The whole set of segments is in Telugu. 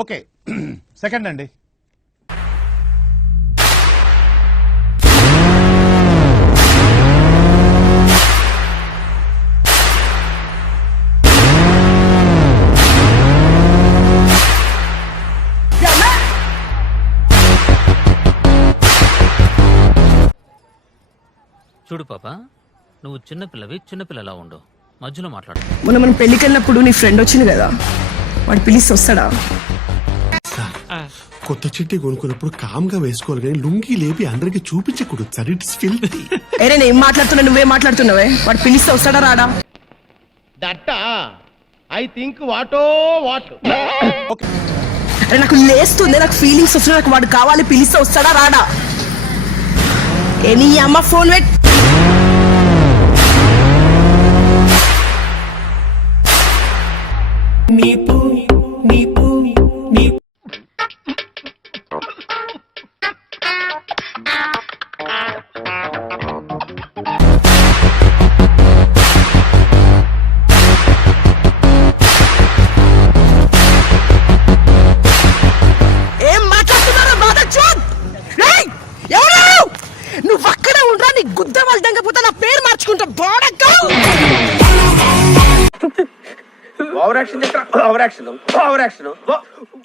ఓకే సెకండ్ అండి. చూడు పాప, నువ్వు చిన్నపిల్లలా ఉండు, మధ్యలో మాట్లాడు. మనం పెళ్లికి వెళ్ళినప్పుడు నీ ఫ్రెండ్ వచ్చింది కదా, వాడు పిలిస్తే వస్తాడా? కొత్త చిట్టి కొనుక్కున్నప్పుడు కామ్గా వేసుకోవాలి కానీ లుంగి లేపి అందరికి చూపించకూడదు సార్. It's filthy. ఏరే నేను మాట్లాడుతున్నా, నువ్వే మాట్లాడుతున్నావే. వాడు పిలిస్తే వస్తాడా రాడా? దట్ ఐ థింక్ వాటో వాట్. అరే నాకు లేస్తుంది, నాకు ఫీలింగ్స్ వస్తున్నాయి, నాకు వాడు కావాలి, పిలిస్తే వస్తాడా రాడా? నీ అమ్మ ఫోన్ పెట్. ఏం మాట్లాడుతున్నారో బాధ చూడ్. నువ్వు అక్కడే ఉండరా, నీ గుద్ద వాళ్ళ పోతే నా పేరు మార్చుకుంటా. బాడక్క over action over action over action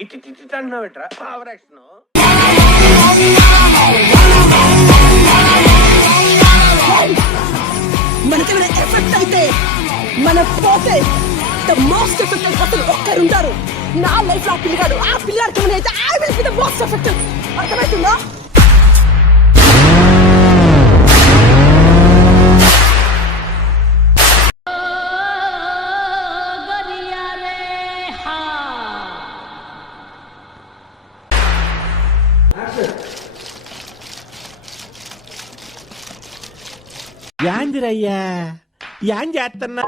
it it it అంటున్నావు ఎట్రా ఓవర్ యాక్షన్. మనకేమైనా ఎఫెక్ట్ అయితే మన పోతే ద మోస్ట్ ఎఫెక్టెడ్ పర్సన్ ఒక్కరుంటారు నా లైఫ్ లో. ఆ పిల్లగాడు, ఆ పిల్లాడికి ఏమైనా అయితే I will be the most affected. అర్థమవుతుందా? యాందిరయ్యా యాన్ చేస్తున్నా